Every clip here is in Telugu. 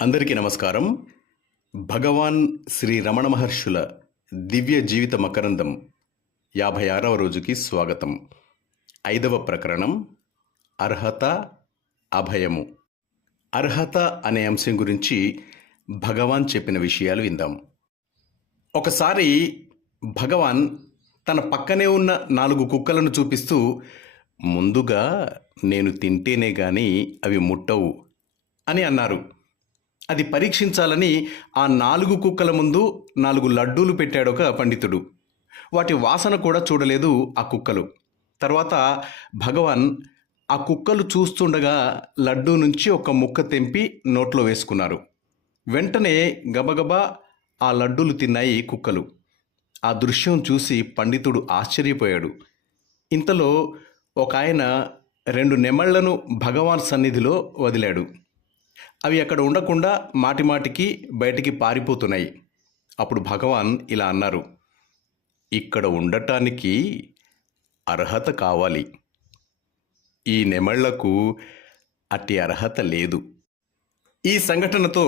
అందరికీ నమస్కారం. భగవాన్ శ్రీ రమణ మహర్షుల దివ్య జీవిత మకరందం 56వ రోజుకి స్వాగతం. 5వ ప్రకరణం అర్హత, అభయము. అర్హత అనే అంశం గురించి భగవాన్ చెప్పిన విషయాలు విందాం. ఒకసారి భగవాన్ తన పక్కనే ఉన్న 4 కుక్కలను చూపిస్తూ, ముందుగా నేను తింటేనే గాని అవి ముట్టవు అని అన్నారు. అది పరీక్షించాలని ఆ 4 కుక్కల ముందు 4 లడ్డూలు పెట్టాడొక పండితుడు. వాటి వాసన కూడా చూడలేదు ఆ కుక్కలు. తర్వాత భగవాన్ ఆ కుక్కలు చూస్తుండగా లడ్డూ నుంచి ఒక ముక్క తెంపి నోట్లో వేసుకున్నారు. వెంటనే గబగబా ఆ లడ్డూలు తిన్నాయి కుక్కలు. ఆ దృశ్యం చూసి పండితుడు ఆశ్చర్యపోయాడు. ఇంతలో ఒక ఆయన 2 నెమళ్లను భగవాన్ సన్నిధిలో వదిలాడు. అవి అక్కడ ఉండకుండా మాటిమాటికి బయటికి పారిపోతున్నాయి. అప్పుడు భగవాన్ ఇలా అన్నారు, ఇక్కడ ఉండటానికి అర్హత కావాలి. ఈ నెమళ్లకు అట్టి అర్హత లేదు. ఈ సంఘటనతో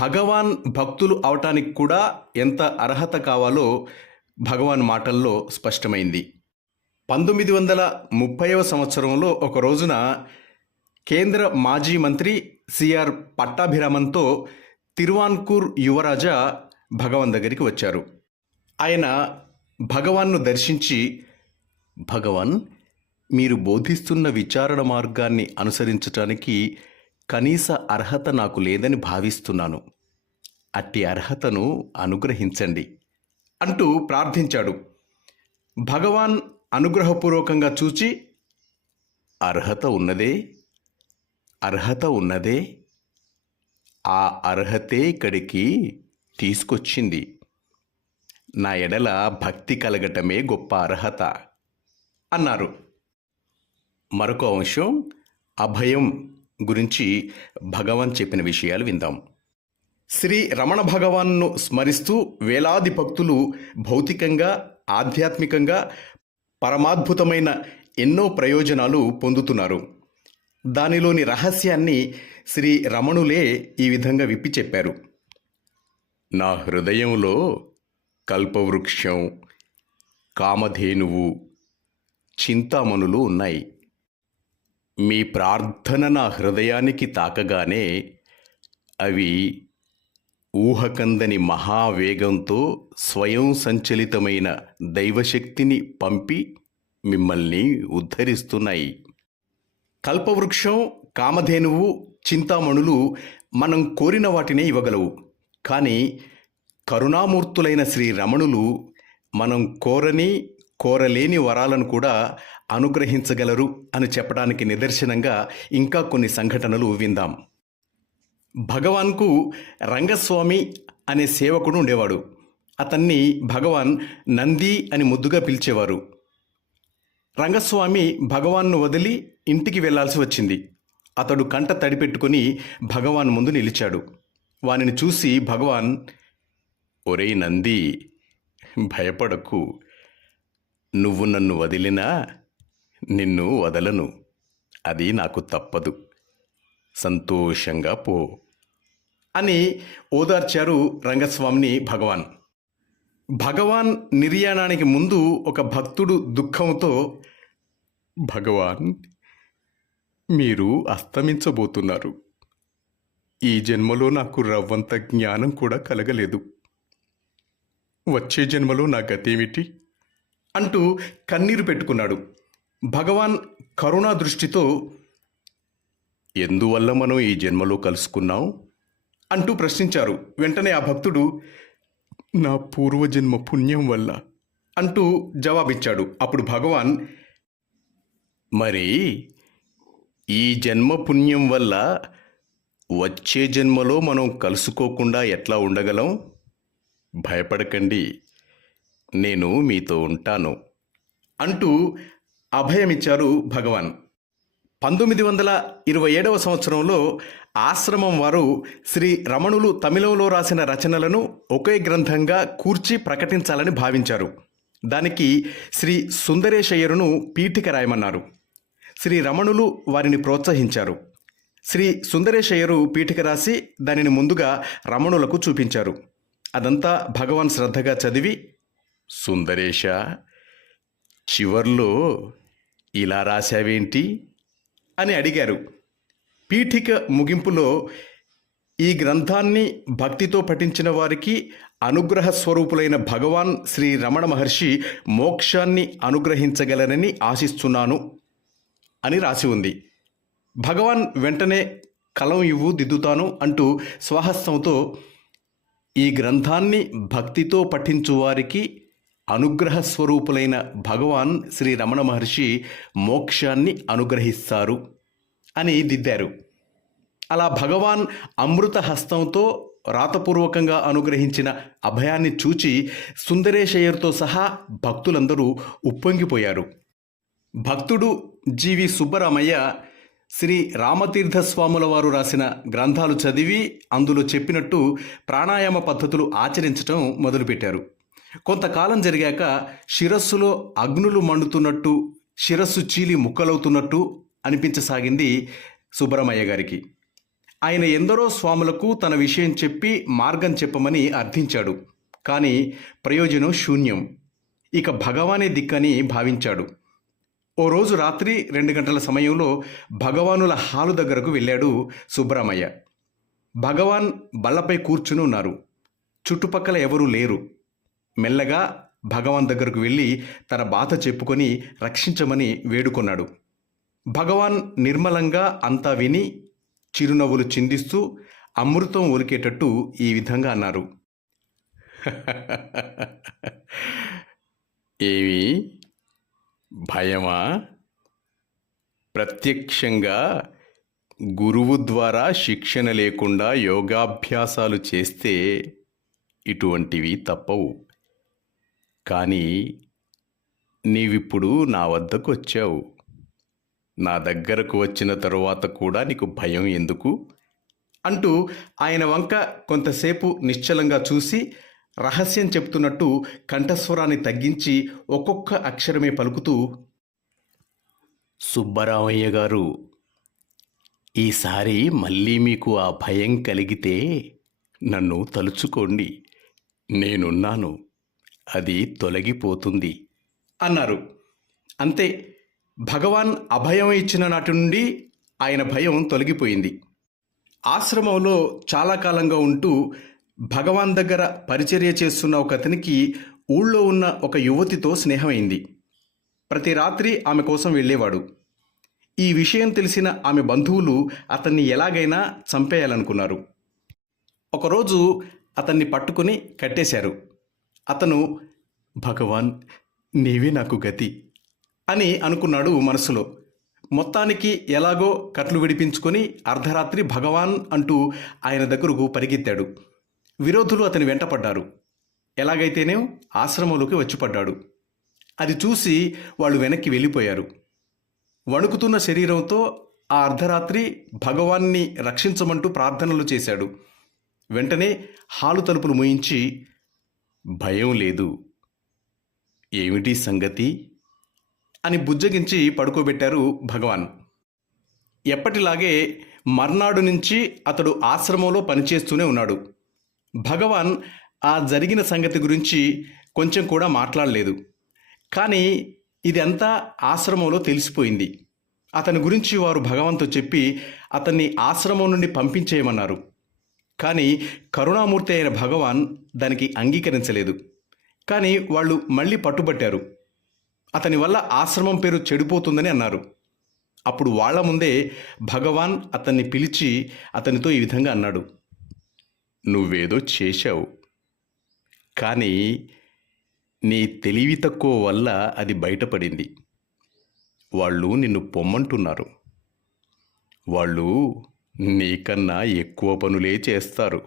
భగవాన్ భక్తులు అవటానికి కూడా ఎంత అర్హత కావాలో భగవాన్ మాటల్లో స్పష్టమైంది. 1930వ సంవత్సరంలో ఒక రోజున కేంద్ర మాజీ మంత్రి సిఆర్ పట్టాభిరామన్తో తిరువాన్కూర్ యువరాజా భగవాన్ దగ్గరికి వచ్చారు. ఆయన భగవాన్ను దర్శించి, భగవాన్, మీరు బోధిస్తున్న విచారణ మార్గాన్ని అనుసరించటానికి కనీస అర్హత నాకు లేదని భావిస్తున్నాను. అట్టి అర్హతను అనుగ్రహించండి అంటూ ప్రార్థించాడు. భగవాన్ అనుగ్రహపూర్వకంగా చూచి, అర్హత ఉన్నదే, అర్హత ఉన్నదే, ఆ అర్హతే ఇక్కడికి తీసుకొచ్చింది. నా ఎడల భక్తి కలగటమే గొప్ప అర్హత అన్నారు. మరొక అంశం అభయం గురించి భగవాన్ చెప్పిన విషయాలు విందాం. శ్రీ రమణ భగవాన్ను స్మరిస్తూ వేలాది భక్తులు భౌతికంగా, ఆధ్యాత్మికంగా పరమాద్భుతమైన ఎన్నో ప్రయోజనాలు పొందుతున్నారు. దానిలోని రహస్యాన్ని శ్రీ రమణులే ఈ విధంగా విప్పి చెప్పారు. నా హృదయంలో కల్పవృక్షం, కామధేనువు, చింతామణులు ఉన్నాయి. మీ ప్రార్థన నా హృదయానికి తాకగానే అవి ఊహకందని మహావేగంతో స్వయం సంచలితమైన దైవశక్తిని పంపి మిమ్మల్ని ఉద్ధరిస్తున్నాయి. కల్పవృక్షం, కామధేనువు, చింతామణులు మనం కోరిన వాటినే ఇవ్వగలవు. కానీ కరుణామూర్తులైన శ్రీ రమణులు మనం కోరని, కోరలేని వరాలను కూడా అనుగ్రహించగలరు అని చెప్పడానికి నిదర్శనంగా ఇంకా కొన్ని సంఘటనలు విందాం. భగవాన్కు రంగస్వామి అనే సేవకుడు ఉండేవాడు. అతన్ని భగవాన్ నంది అని ముద్దుగా పిలిచేవారు. రంగస్వామి భగవాన్ను వదిలి ఇంటికి వెళ్లాల్సి వచ్చింది. అతడు కంట తడిపెట్టుకుని భగవాన్ ముందు నిలిచాడు. వానిని చూసి భగవాన్, ఒరేయ్ నంది, భయపడకు, నువ్వు నన్ను వదిలినా నిన్ను వదలను, అది నాకు తప్పదు, సంతోషంగా పో అని ఓదార్చారు రంగస్వామిని భగవాన్. భగవాన్ నిర్యాణానికి ముందు ఒక భక్తుడు దుఃఖంతో, భగవాన్, మీరు అస్తమించబోతున్నారు. ఈ జన్మలో నాకు రవ్వంత జ్ఞానం కూడా కలగలేదు. వచ్చే జన్మలో నా గతేమిటి అంటూ కన్నీరు పెట్టుకున్నాడు. భగవాన్ కరుణా దృష్టితో, ఎందువల్ల మనం ఈ జన్మలో కలుసుకున్నాం అంటూ ప్రశ్నించారు. వెంటనే ఆ భక్తుడు, నా పూర్వజన్మ పుణ్యం వల్ల అంటూ జవాబిచ్చాడు. అప్పుడు భగవాన్, మరి ఈ జన్మ పుణ్యం వల్ల వచ్చే జన్మలో మనం కలుసుకోకుండా ఎట్లా ఉండగలం? భయపడకండి, నేను మీతో ఉంటాను అంటూ అభయమిచ్చారు భగవాన్. 1927వ సంవత్సరంలో ఆశ్రమం వారు శ్రీ రమణులు తమిళంలో రాసిన రచనలను ఒకే గ్రంథంగా కూర్చి ప్రకటించాలని భావించారు. దానికి శ్రీ సుందరేశయ్యరును పీఠిక రాయమన్నారు. శ్రీ రమణులు వారిని ప్రోత్సహించారు. శ్రీ సుందరేశయ్యరు పీఠిక రాసి దానిని ముందుగా రమణులకు చూపించారు. అదంతా భగవాన్ శ్రద్ధగా చదివి, సుందరేశ, చివర్లో ఇలా రాశావేంటి అని అడిగారు. పీఠిక ముగింపులో, ఈ గ్రంథాన్ని భక్తితో పఠించిన వారికి అనుగ్రహ స్వరూపులైన భగవాన్ శ్రీ రమణ మహర్షి మోక్షాన్ని అనుగ్రహించగలరని ఆశిస్తున్నాను అని రాసి ఉంది. భగవాన్ వెంటనే కలం ఇవ్వు దిద్దుతాను అంటూ స్వహస్తంతో, ఈ గ్రంథాన్ని భక్తితో పఠించు వారికి అనుగ్రహ స్వరూపులైన భగవాన్ శ్రీ రమణ మహర్షి మోక్షాన్ని అనుగ్రహిస్తారు అని దిద్దారు. అలా భగవాన్ అమృత హస్తంతో రాతపూర్వకంగా అనుగ్రహించిన అభయాన్ని చూచి సుందరేశయ్యర్తో సహా భక్తులందరూ ఉప్పొంగిపోయారు. భక్తుడు జీవి సుబ్బరామయ్య శ్రీ రామతీర్థస్వాముల వారు రాసిన గ్రంథాలు చదివి అందులో చెప్పినట్టు ప్రాణాయామ పద్ధతులు ఆచరించటం మొదలుపెట్టారు. కొంతకాలం జరిగాక శిరస్సులో అగ్నులు మండుతున్నట్టు, శిరస్సు చీలి ముక్కలవుతున్నట్టు అనిపించసాగింది సుబ్బరామయ్య గారికి. ఆయన ఎందరో స్వాములకు తన విషయం చెప్పి మార్గం చెప్పమని అర్థించాడు. కానీ ప్రయోజనం శూన్యం. ఇక భగవానే దిక్కని భావించాడు. ఓ రోజు రాత్రి 2 గంటల సమయంలో భగవానుల హాలు దగ్గరకు వెళ్ళాడు సుబ్బరామయ్య. భగవాన్ బల్లపై కూర్చుని ఉన్నారు. చుట్టుపక్కల ఎవరూ లేరు. మెల్లగా భగవాన్ దగ్గరకు వెళ్ళి తన బాధ చెప్పుకొని రక్షించమని వేడుకొన్నాడు. భగవాన్ నిర్మలంగా అంతా విని చిరునవ్వులు చిందిస్తూ అమృతం ఒలికేటట్టు ఈ విధంగా అన్నారు. ఏమి భయమా? ప్రత్యక్షంగా గురువు ద్వారా శిక్షణ లేకుండా యోగాభ్యాసాలు చేస్తే ఇటువంటివి తప్పవు. కానీ నీవిప్పుడు నా వద్దకు వచ్చావు. నా దగ్గరకు వచ్చిన తరువాత కూడా నీకు భయం ఎందుకు అంటూ ఆయన వంక కొంతసేపు నిశ్చలంగా చూసి రహస్యం చెప్తున్నట్టు కంఠస్వరాన్ని తగ్గించి ఒక్కొక్క అక్షరమే పలుకుతూ, సుబ్బరామయ్య గారు, ఈసారి మళ్ళీ మీకు ఆ భయం కలిగితే నన్ను తలుచుకోండి, నేనున్నాను, అది తొలగిపోతుంది అన్నారు. అంతే, భగవాన్ అభయం ఇచ్చిన నాటి నుండి ఆయన భయం తొలగిపోయింది. ఆశ్రమంలో చాలా కాలంగా ఉంటూ భగవాన్ దగ్గర పరిచర్య చేస్తున్న ఒక అతనికి ఊళ్ళో ఉన్న ఒక యువతితో స్నేహమైంది. ప్రతి రాత్రి ఆమె కోసం వెళ్ళేవాడు. ఈ విషయం తెలిసిన ఆమె బంధువులు అతన్ని ఎలాగైనా చంపేయాలనుకున్నారు. ఒకరోజు అతన్ని పట్టుకుని కట్టేశారు. అతను, భగవాన్, నీవే నాకు గతి అని అనుకున్నాడు మనసులో. మొత్తానికి ఎలాగో కట్లు విడిపించుకొని అర్ధరాత్రి భగవాన్ అంటూ ఆయన దగ్గరకు పరిగెత్తాడు. విరోధులు అతని వెంటపడ్డారు. ఎలాగైతేనే ఆశ్రమంలోకి వచ్చి పడ్డాడు. అది చూసి వాళ్ళు వెనక్కి వెళ్ళిపోయారు. వణుకుతున్న శరీరంతో ఆ అర్ధరాత్రి భగవాన్ని రక్షించమంటూ ప్రార్థనలు చేశాడు. వెంటనే హాలు తలుపులు మూయించి, భయం లేదు, ఏమిటి సంగతి అని బుజ్జగించి పడుకోబెట్టారు భగవాన్. ఎప్పటిలాగే మర్నాడు నుంచి అతడు ఆశ్రమంలో పనిచేస్తూనే ఉన్నాడు. భగవాన్ ఆ జరిగిన సంగతి గురించి కొంచెం కూడా మాట్లాడలేదు. కానీ ఇదంతా ఆశ్రమంలో తెలిసిపోయింది. అతని గురించి వారు భగవాన్తో చెప్పి అతన్ని ఆశ్రమం నుండి పంపించేయమన్నారు. కానీ కరుణామూర్తి అయిన భగవాన్ దానికి అంగీకరించలేదు. కానీ వాళ్ళు మళ్ళీ పట్టుబట్టారు. అతని వల్ల ఆశ్రమం పేరు చెడిపోతుందని అన్నారు. అప్పుడు వాళ్ల ముందే భగవాన్ అతన్ని పిలిచి అతనితో ఈ విధంగా అన్నాడు, నువ్వేదో చేశావు, కానీ నీ తెలివి తక్కువ వల్ల అది బయటపడింది. వాళ్ళు నిన్ను పొమ్మంటున్నారు. వాళ్ళు నీకన్నా ఎక్కువ పనులే చేస్తారు,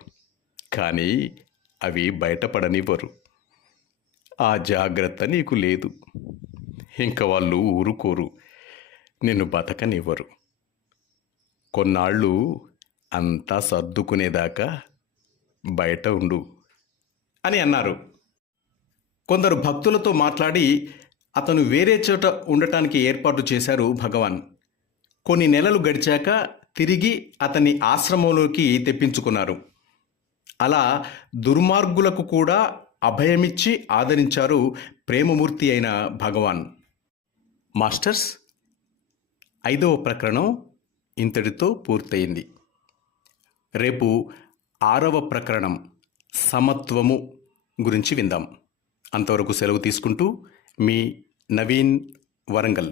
కానీ అవి బయటపడనివ్వరు. ఆ జాగ్రత్త నీకు లేదు. ఇంకా వాళ్ళు ఊరుకోరు, నిన్ను బతకనివ్వరు. కొన్నాళ్ళు అంతా సర్దుకునేదాకా బయట ఉండు అని అన్నారు. కొందరు భక్తులతో మాట్లాడి అతను వేరే చోట ఉండటానికి ఏర్పాటు చేశారు భగవాన్. కొన్ని నెలలు గడిచాక తిరిగి అతన్ని ఆశ్రమంలోకి తెప్పించుకున్నారు. అలా దుర్మార్గులకు కూడా అభయమిచ్చి ఆదరించారు ప్రేమమూర్తి అయిన భగవాన్. మాస్టర్స్, 5వ ప్రకరణం ఇంతటితో పూర్తయింది. రేపు 6వ ప్రకరణం సమత్వము గురించి విందాం. అంతవరకు సెలవు తీసుకుంటూ మీ నవీన్, వరంగల్.